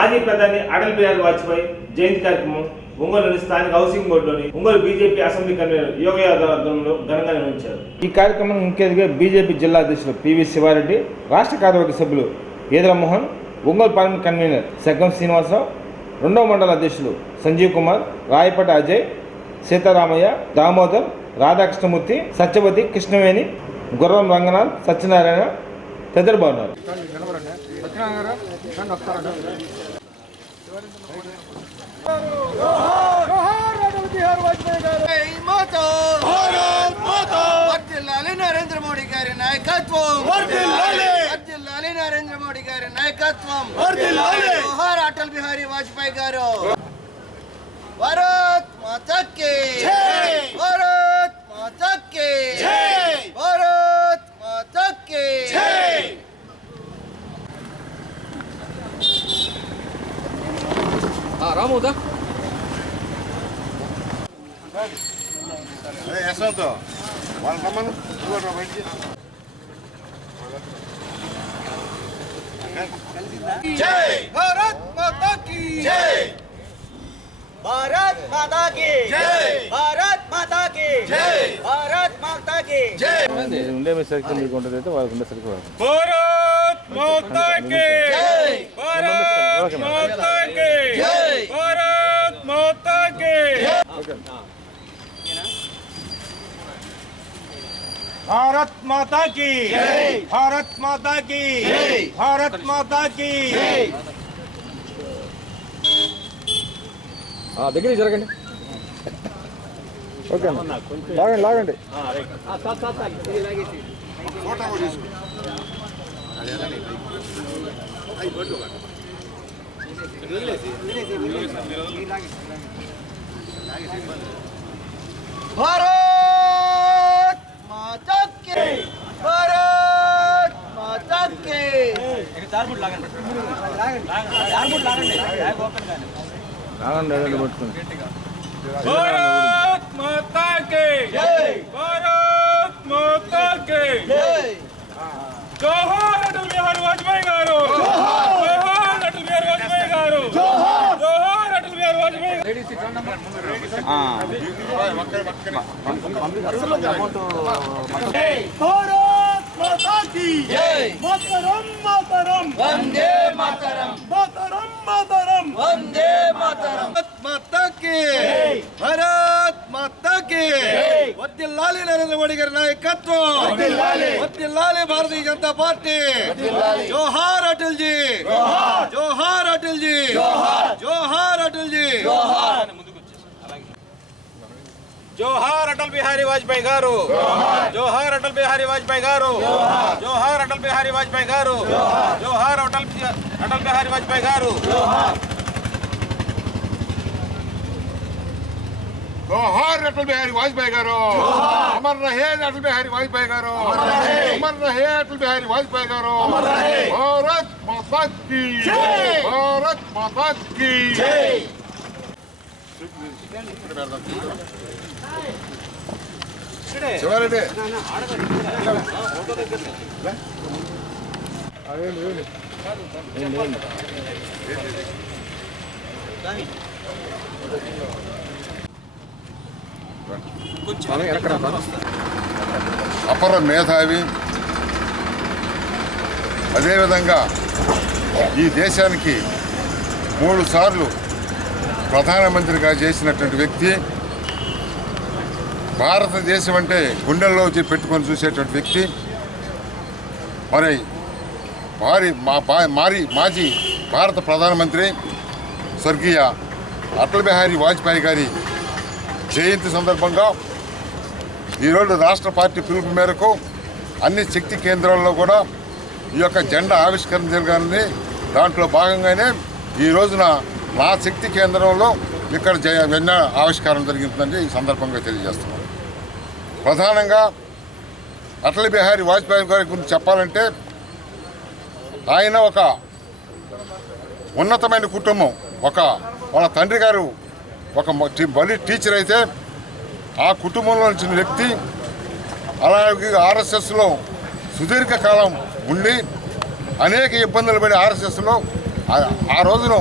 మాజీ ప్రధాని అటల్ బిహారీ వాజ్పేయి జయంతి కార్యక్రమం ఒంగోలులోని స్థానిక హౌసింగ్ బోర్డులోని Ongole BJP assembly convener Yoga Yadav ఆధ్వర్యంలో ఘనంగా నిర్వహించారు. ఈ కార్యక్రమం ముఖ్య అతిథిగా బీజేపీ జిల్లా అధ్యక్షులు పివి శివారెడ్డి, రాష్ట్ర కార్యవర్గ సభ్యులు ఈదల మోహన్, ఒంగోలు పార్లమెంట్ కన్వీనర్ సెగ్గం శ్రీనివాసరావు, రెండవ మండల అధ్యక్షులు సంజీవ్ కుమార్, రాయపట అజయ్, సీతారామయ్య, దామోదర్, రాధాకృష్ణమూర్తి, సత్యవతి, కృష్ణవేణి, గుర్రం రంగనాథ్, సత్యనారాయణ తదితరులు బాగున్నారు. నరేంద్ర మోడీ గారి నాయకత్వం, నరేంద్ర మోడీ గారి నాయకత్వం, జోహార్ అటల్ బిహారీ వాజ్పేయి గారు. భారత్ మాతా కీ జై, భారత్ మాతా కీ జై, భారత్ మాతా కీ జై. రాముదా యశ్వంత్ వాళ్ళ రమ్మను బయటికి. జై భారత్ మాతా కీ జై, భారత్ మాతా కీ జై, భారత్ మాతా కీ జై, భారత్ మాతా కీ జై. ఉండే సరిగ్గా మీకు ఉంటుంది అయితే వాళ్ళకు ఉండే సరిగ్గా భారత్ మాతా కీ జై, భారత్ మాతా కీ జై, భారత్ మాతా కీ జై. भारत माता की जय, भारत माता की जय, भारत माता की जय. దగ్గర జరగండి. ఓకే లాగండి లాగండి. ఫోటో కూడా తీసుకో. భారత్ మాతా కీ, భారత్ మాతా కీ. లాగండి పట్టుకోండి. भारत माता की जय, भारत माता की జై. जोहार अटल बिहारी वाजपेयी गारू, जोहार अटल बिहारी वाजपेयी गारू, जोहार अटल बिहारी वाजपेयी. भारत माता की जय, मातरम मातरम వందే మాతరం, मातरम मातरम వందే మాతరం. భారత్ మాతా కీ, భారత్ మాతా కీ. వర్ధిల్లాలి నరేంద్ర మోడీ గారి నాయకత్వం, వర్ధిల్లాలి భారతీయ జనతా పార్టీ. జోహార్ అటల్ జీ, జోహార్ అటల్ జీ, జోహార్ అటల్ జీ. जोहार अटल बिहारी वाजपेयी गारू, जोहार अटल बिहारी वाजपेयी गारू, जोहार अटल बिहारी वाजपेयी गारू, जोहार अटल बिहारी वाजपेयी गारू. जोहार अटल बिहारी वाजपेयी गारू, अमर रहे अटल बिहारी वाजपेयी गारू, अमर रहे अटल बिहारी वाजपेयी गारू. भारत माता की जय, भारत माता की जय. శివారెడ్డి అపర మేధావి, అదేవిధంగా ఈ దేశానికి 3 సార్లు ప్రధానమంత్రిగా చేసినటువంటి వ్యక్తి, భారతదేశం అంటే గుండెల్లో పెట్టుకొని చూసేటువంటి వ్యక్తి, మాజీ భారత ప్రధానమంత్రి స్వర్గీయ అటల్ బిహారీ వాజ్పేయి గారి జయంతి సందర్భంగా ఈరోజు రాష్ట్ర పార్టీ పిలుపు మేరకు అన్ని శక్తి కేంద్రాల్లో కూడా ఈ యొక్క జెండా ఆవిష్కరణ జరగాలని, దాంట్లో భాగంగానే ఈ రోజున నా శక్తి కేంద్రంలో ఇక్కడ జెండా ఆవిష్కారం జరుగుతుందని ఈ సందర్భంగా తెలియజేస్తున్నాను. ప్రధానంగా అటల్ బిహారీ వాజ్పేయి గారి గురించి చెప్పాలంటే ఆయన ఒక ఉన్నతమైన కుటుంబం. వాళ్ళ తండ్రి గారు ఒక బలి టీచర్ అయితే ఆ కుటుంబంలో వచ్చిన వ్యక్తి, అలాగే ఆర్ఎస్ఎస్లో సుదీర్ఘకాలం ఉండి అనేక ఇబ్బందులు పడి ఆర్ఎస్ఎస్లో ఆ రోజున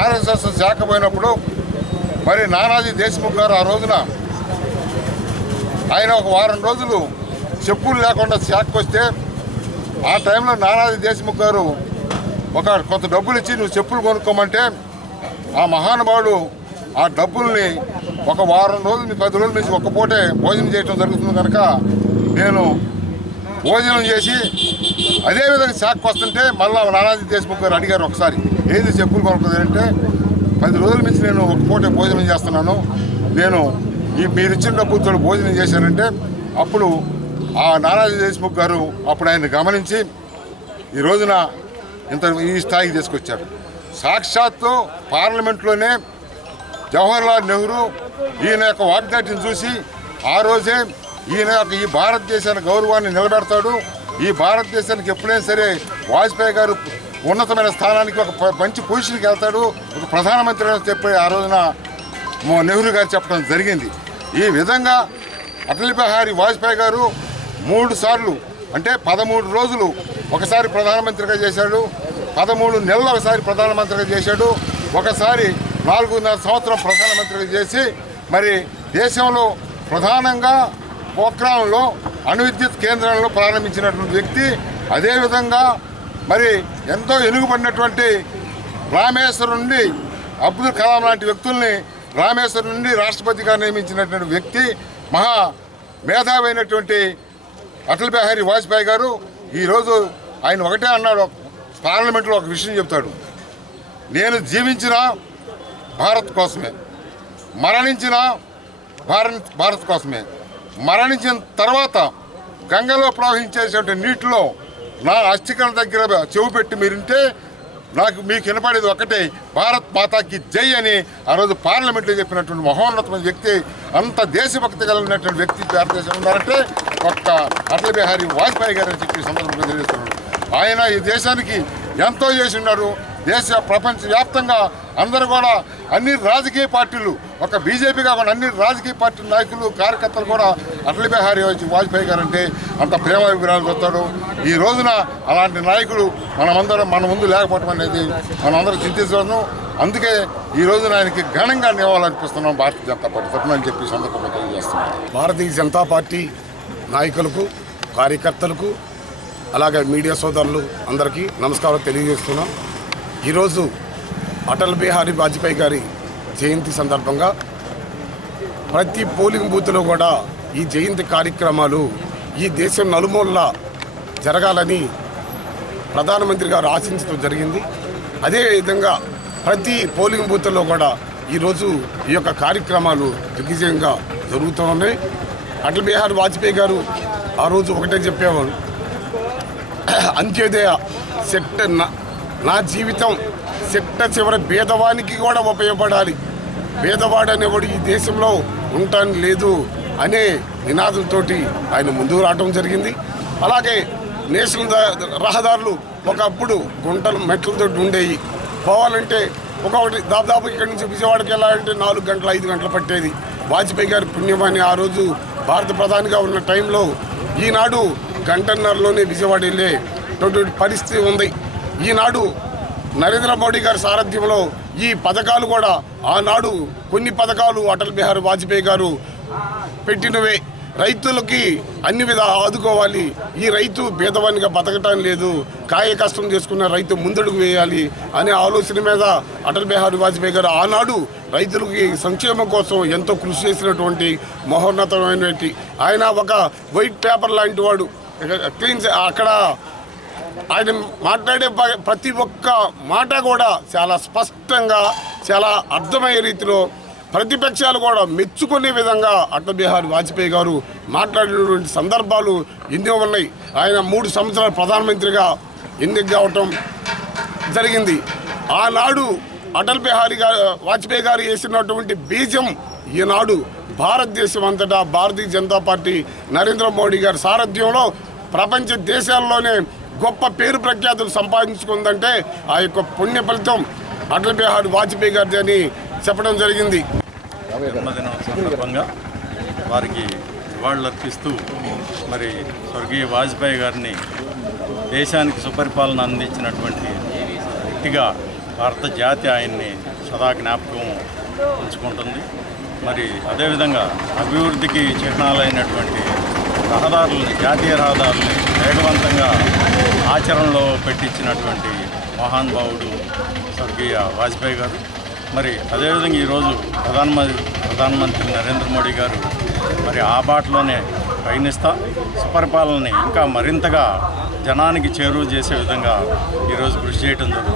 ఆర్ఎస్ఎస్ శాఖ పోయినప్పుడు మరి నానాజీ దేశ్ముఖ్ గారు ఆ రోజున ఆయన ఒక వారం రోజులు చెప్పులు లేకుండా శాఖకు వస్తే ఆ టైంలో నానాజీ దేశ్ముఖ్ గారు కొంత డబ్బులు ఇచ్చి నువ్వు చెప్పులు కొనుక్కోమంటే ఆ మహానుభావుడు ఆ డబ్బుల్ని ఒక వారం రోజులు 10 రోజుల నుంచి ఒక్క పూటే భోజనం చేయడం జరుగుతుంది కనుక నేను భోజనం చేసి అదేవిధంగా శాఖకు వస్తుంటే మళ్ళీ నానాజీ దేశ్ముఖ్ గారు అడిగారు ఒకసారి ఏది చెప్పులు కొనుక్కోదు అంటే 10 రోజుల నుంచి నేను ఒక్క పూటే భోజనం చేస్తున్నాను, నేను మీరు ఇచ్చిన డబ్బులతో భోజనం చేశానంటే అప్పుడు ఆ నానాజీ దేశ్ముఖ్ గారు అప్పుడు ఆయన గమనించి ఈ రోజున ఈ స్థాయికి తీసుకొచ్చారు. సాక్షాత్తు పార్లమెంట్లోనే జవహర్లాల్ నెహ్రూ ఈయన యొక్క వాగ్దాటిని చూసి ఆ రోజే ఈయన యొక్క ఈ భారతదేశానికి గౌరవాన్ని నిలబెడతాడు, ఈ భారతదేశానికి ఎప్పుడైనా సరే వాజ్పేయి గారు ఉన్నతమైన స్థానానికి ఒక మంచి పొజిషన్కి వెళ్తాడు, ఒక ప్రధానమంత్రి అని చెప్పి ఆ రోజున నెహ్రూ గారు చెప్పడం జరిగింది. ఈ విధంగా అటల్ బిహారీ వాజ్పేయి గారు 3 సార్లు అంటే 13 రోజులు ఒకసారి ప్రధానమంత్రిగా చేశాడు, 13 నెలలు ఒకసారి ప్రధానమంత్రిగా చేశాడు, ఒకసారి 4.5 సంవత్సరం ప్రధానమంత్రిగా చేసి మరి దేశంలో ప్రధానంగా పోఖ్రాన్లో అణు విద్యుత్ కేంద్రంలో ప్రారంభించినటువంటి వ్యక్తి. అదేవిధంగా మరి ఎంతో ఎనుగుబడినటువంటి రామేశ్వరం నుండి అబ్దుల్ కలాం లాంటి వ్యక్తుల్ని రామేశ్వరం నుండి రాష్ట్రపతిగా నియమించినటువంటి వ్యక్తి, మహా మేధావి అయినటువంటి అటల్ బిహారీ వాజ్పేయి గారు ఈరోజు ఆయన ఒకటే అన్నాడు, పార్లమెంట్లో ఒక విషయం చెప్తాడు, నేను జీవించిన భారత్ కోసమే, మరణించిన భారత్ కోసమే, మరణించిన తర్వాత గంగలో ప్రవహించేటువంటి నీటిలో నా అస్థికల దగ్గర చెవు పెట్టి మీరింటే మీకు వినపడేది ఒకటే, భారత్ మాతాకి జై అని ఆ రోజు పార్లమెంట్లో చెప్పినటువంటి మహోన్నతమైన వ్యక్తి, అంత దేశభక్తి కలిగినటువంటి వ్యక్తి భారతదేశంలో ఉన్నారంటే ఒక్క అటల్ బిహారీ వాజ్పేయి గారు అని చెప్పి సందర్భంగా తెలియజేస్తున్నాడు. ఆయన ఈ దేశానికి ఎంతో చేసి ఉన్నారు. ప్రపంచ వ్యాప్తంగా అందరూ కూడా అన్ని రాజకీయ పార్టీలు, ఒక బీజేపీ కాకుండా అన్ని రాజకీయ పార్టీ నాయకులు కార్యకర్తలు కూడా అటల్ బిహారీ వాజ్పేయి గారు అంటే అంత ప్రేమ అభిప్రాయాలు వస్తాడు. ఈ రోజున అలాంటి నాయకుడు మన ముందు లేకపోవడం అనేది మనమందరం చింతిస్తున్నాము. అందుకే ఈ రోజున ఆయనకి ఘనంగా నివాళులర్పిస్తున్నాం భారతీయ జనతా పార్టీ తరఫున అని చెప్పి సందర్భంగా తెలియజేస్తున్నాం. భారతీయ జనతా పార్టీ నాయకులకు, కార్యకర్తలకు, అలాగే మీడియా సోదరులు అందరికీ నమస్కారం తెలియజేస్తున్నాం. ఈరోజు అటల్ బిహారీ వాజ్పేయి గారి జయంతి సందర్భంగా ప్రతి పోలింగ్ బూత్లో కూడా ఈ జయంతి కార్యక్రమాలు ఈ దేశం నలుమూలలా జరగాలని ప్రధానమంత్రి గారు ఆశించడం జరిగింది. అదేవిధంగా ప్రతి పోలింగ్ బూత్లో కూడా ఈరోజు ఈ యొక్క కార్యక్రమాలు దిగ్విజయంగా జరుగుతూ ఉన్నాయి. అటల్ బిహారీ వాజ్పేయి గారు ఆ రోజు ఒకటే చెప్పేవారు, అంత్యోదయ సెక్టర్ నా జీవితం చివరి పేదవానికి కూడా ఉపయోగపడాలి, పేదవాడు అనేవాడు ఈ దేశంలో ఉండటానికి లేదు అనే నినాదంతో ఆయన ముందుకు రావడం జరిగింది. అలాగే నేషనల్ రహదారులు ఒకప్పుడు గుంటలు మెట్లతో ఉండేవి, పోవాలంటే ఒకటి దాదాపు ఇక్కడి నుంచి విజయవాడకి వెళ్ళాలంటే 4 గంటలు 5 గంటలు పట్టేది. వాజ్పేయి గారి పుణ్యమాన్ని ఆ రోజు భారత ప్రధానిగా ఉన్న టైంలో ఈనాడు గంటన్నరలోనే విజయవాడ వెళ్ళేటటువంటి పరిస్థితి ఉంది. ఈనాడు నరేంద్ర మోడీ గారి సారథ్యంలో ఈ పథకాలు కూడా ఆనాడు కొన్ని పథకాలు అటల్ బిహారీ వాజ్పేయి గారు పెట్టినవే. రైతులకి అన్ని విధాలు ఆదుకోవాలి, ఈ రైతు పేదవానిగా బతకటం లేదు, కాయ కష్టం చేసుకున్న రైతు ముందడుగు వేయాలి అనే ఆలోచన మీద అటల్ బిహారీ వాజ్పేయి గారు ఆనాడు రైతులకి సంక్షేమం కోసం ఎంతో కృషి చేసినటువంటి మహోన్నతమైనటువంటి ఆయన ఒక వైట్ పేపర్ లాంటి వాడు. అక్కడ ఆయన మాట్లాడే ప్రతి ఒక్క మాట కూడా చాలా స్పష్టంగా, చాలా అర్థమయ్యే రీతిలో ప్రతిపక్షాలు కూడా మెచ్చుకునే విధంగా అటల్ బిహారీ వాజ్పేయి గారు మాట్లాడినటువంటి సందర్భాలు ఎన్నో ఉన్నాయి. ఆయన 3 సంవత్సరాలు ప్రధానమంత్రిగా ఎన్నిక కావటం జరిగింది. ఆనాడు అటల్ బిహారీ వాజ్పేయి గారు వేసినటువంటి బీజం ఈనాడు భారతదేశం అంతటా భారతీయ జనతా పార్టీ నరేంద్ర మోడీ గారి సారథ్యంలో ప్రపంచ దేశాల్లోనే గొప్ప పేరు ప్రఖ్యాతులు సంపాదించుకుందంటే ఆ యొక్క పుణ్య ఫలితం అటల్ బిహారీ వాజ్పేయి గారిది అని చెప్పడం జరిగింది. జన్మదినం సందర్భంగా వారికి నివాళులు అర్పిస్తూ మరి స్వర్గీయ వాజ్పేయి గారిని దేశానికి సుపరిపాలన అందించినటువంటి వ్యక్తిగా భారత జాతి ఆయన్ని సదా జ్ఞాపకం ఉంచుకుంటుంది. మరి అదేవిధంగా అభివృద్ధికి చిహ్నాలైనటువంటి రహదారులని, జాతీయ రహదారులని వేగవంతంగా ఆచరణలో పెట్టించినటువంటి మహానుభావుడు స్వర్గీయ వాజ్పేయి గారు. మరి అదేవిధంగా ఈరోజు ప్రధానమంత్రి నరేంద్ర మోడీ గారు మరి ఆ బాటలోనే పయనిస్తా సుపరిపాలనని ఇంకా మరింతగా జనానికి చేరువ చేసే విధంగా ఈరోజు కృషి చేయడం జరుగుతుంది.